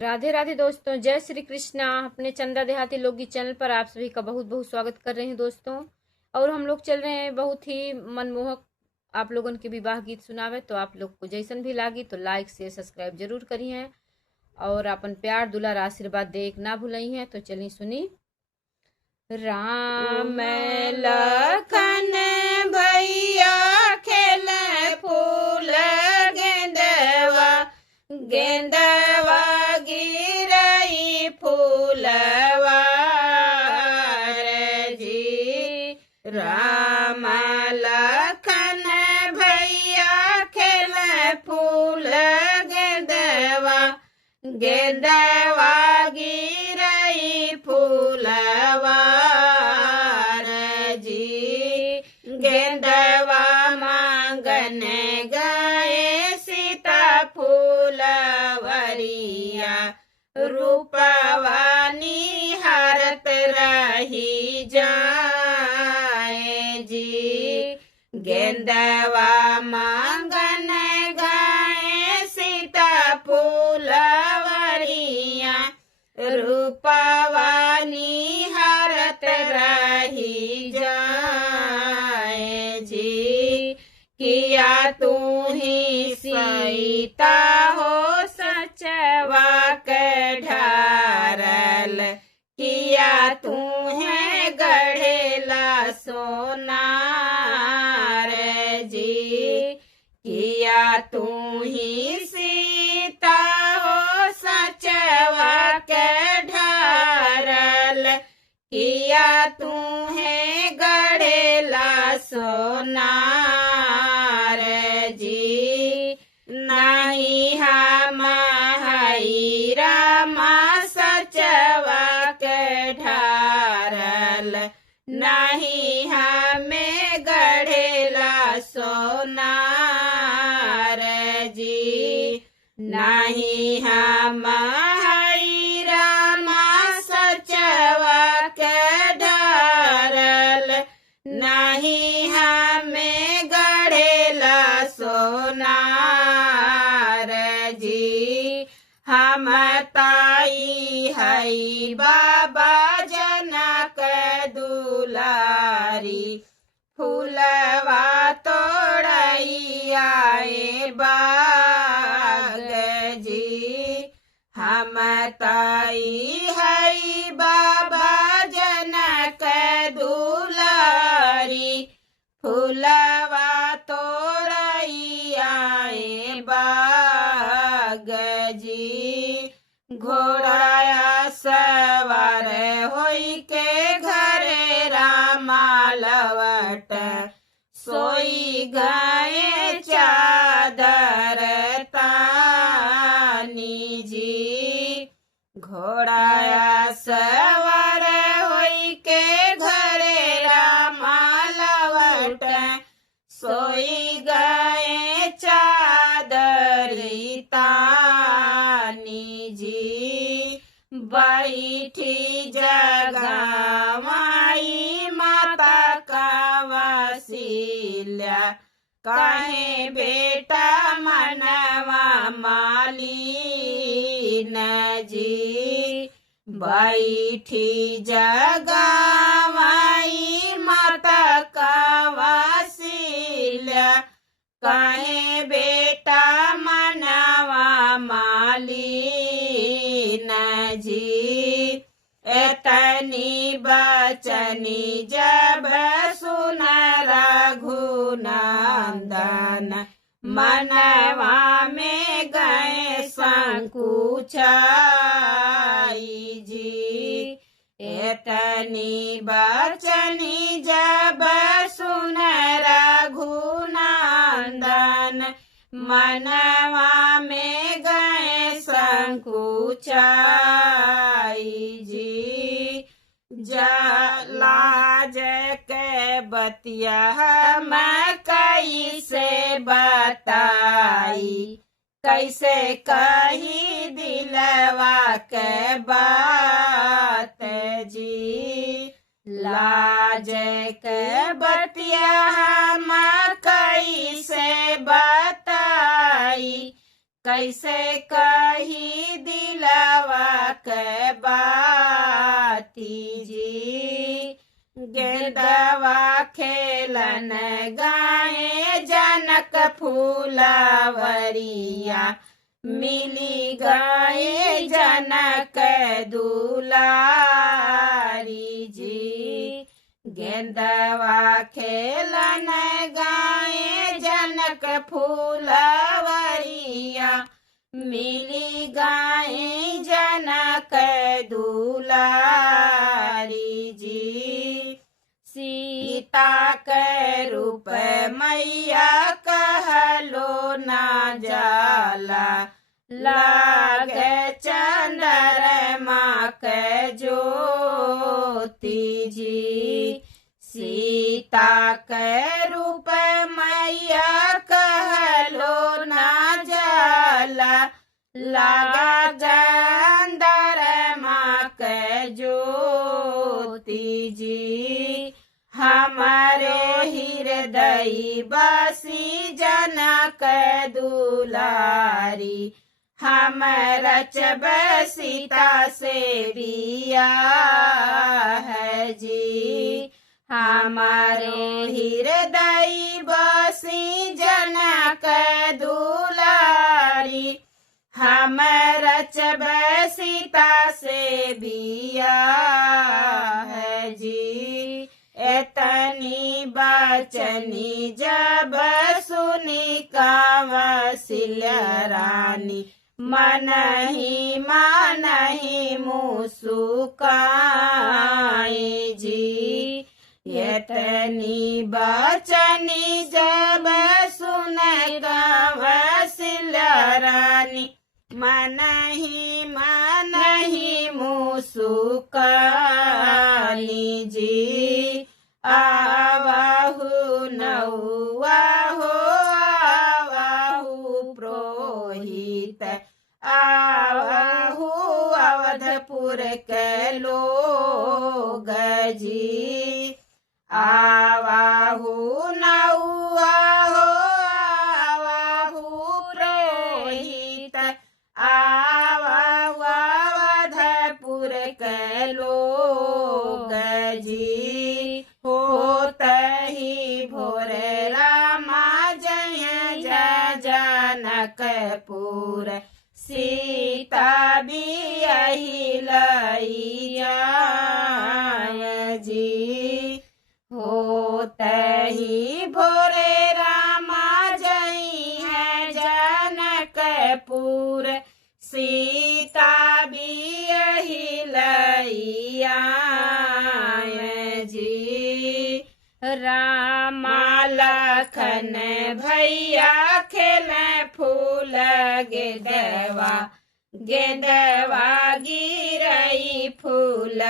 राधे राधे दोस्तों, जय श्री कृष्णा। अपने चंदा देहाती लोकगीत चैनल पर आप सभी का बहुत बहुत स्वागत कर रहे हैं दोस्तों। और हम लोग चल रहे हैं बहुत ही मनमोहक आप लोगन के विवाह गीत सुनावे। तो आप लोग को जैसन भी लागी तो लाइक शेयर सब्सक्राइब जरूर करी हैं और अपन प्यार दुलार आशीर्वाद दे एक ना भूलई हैं। तो चलिए सुनी। राम लखन भैया खेल फूल गेंदवा गेंदवा गिरई फूलवा रे जी। राम लखन भैया खेल फूल गेंदवा गेंदवा गिरई फूलवा रे जी। गेंदवा मांगन गए सीता फूलवरिया रूपवा निहारत रही जाए जी। गेंदवा मांगन गए सीता फूलवरिया रूपवा निहारत रही जाए जी। किया तू ही सीता हो सचवा के ढारल, किया तू है गढ़ेला सोना रे जी। किया तू ही सीता हो सचवा के ढारल, किया तू है गढ़ेला सोना रे जी। नहीं हम हई रामा सचवा के ढारल, नहीं हमें गढ़ेला सोना रे जी। नहीं हम हई रामा सचवा के ढारल, नहीं हमें गढ़ेला सोना रे जी। हम ताई हई बाबा जनक दुलारी, फूलवा तोड़ई आए बाग जी। हम ताई हई बाबा जनक दुलारी, फूलवा तोड़ई आए बाग जी। घोड़ा सवार होई के घरे रामा लवट, सोई गए चादर तानी जी। घोड़ा सवार होई के घरे रामा लवट, सोई गए चादरी तानी जी। बैठी जगमाई माता कावसिल्या, काहे बेटा मनवा मालिन जी। बैठी जगमाई माता कावसिल्या, काहे बेटा मनवा मालिन जी। एतनी बचनी जब सुन रघुनंदन, मनवा में गए संकुचाई जी। एतनी बचनी जब सुन रघुनंदन, मनवा में गए संकुचाई जी। लाज के बतिया हम कैसे बताई, कैसे कही दिलवा के बात जी। लाज के बतिया हम कैसे बताई, कैसे कही दिलवा के बाती जी। गेंदवा खेलन गाए जनक फूलवरिया, मिली गाए जनक दुलारी जी। गेंदवा खेलन गाए जनक फूलवरिया, मिली गाए जनक दुलारी जी। सीता के रूप मैया कहलो ना जाला, लागे चंद्रमा के ज्योति जी। सीता के रूप मैया कहलो ना जाला, लागा चंद्रमा के ज्योति जी। हमारे हृदय बसी जनक दुलारी, हम रचब सीता से बिया है जी। हमारे हृदय बसी जनक दुलारी, हम रचब सीता से बिया है जी। एतनी बचनी जब सुनी कौशल्या रानी, मन ही मुस्काए जी। एतनी बचनी जब सुन कौशल्या रानी, मन ही मुस्कानी जी। आवाहु नौआ हो आवाहु पुरोहित, आवाहु अवधपुर के लोग जी। आवाहु नौआ हो आवाहु पुरोहित, आवाहु अवधपुर के लोग जी। होत ही भोर रामा जय जनकपुर, सीता बियहि लइया जी। होत ही भोर रामा जय जनकपुर, सीता बियहि लइया जी। रामा लखन भैया खेले फूल गेंदवा, गेंदवा गिरई फूल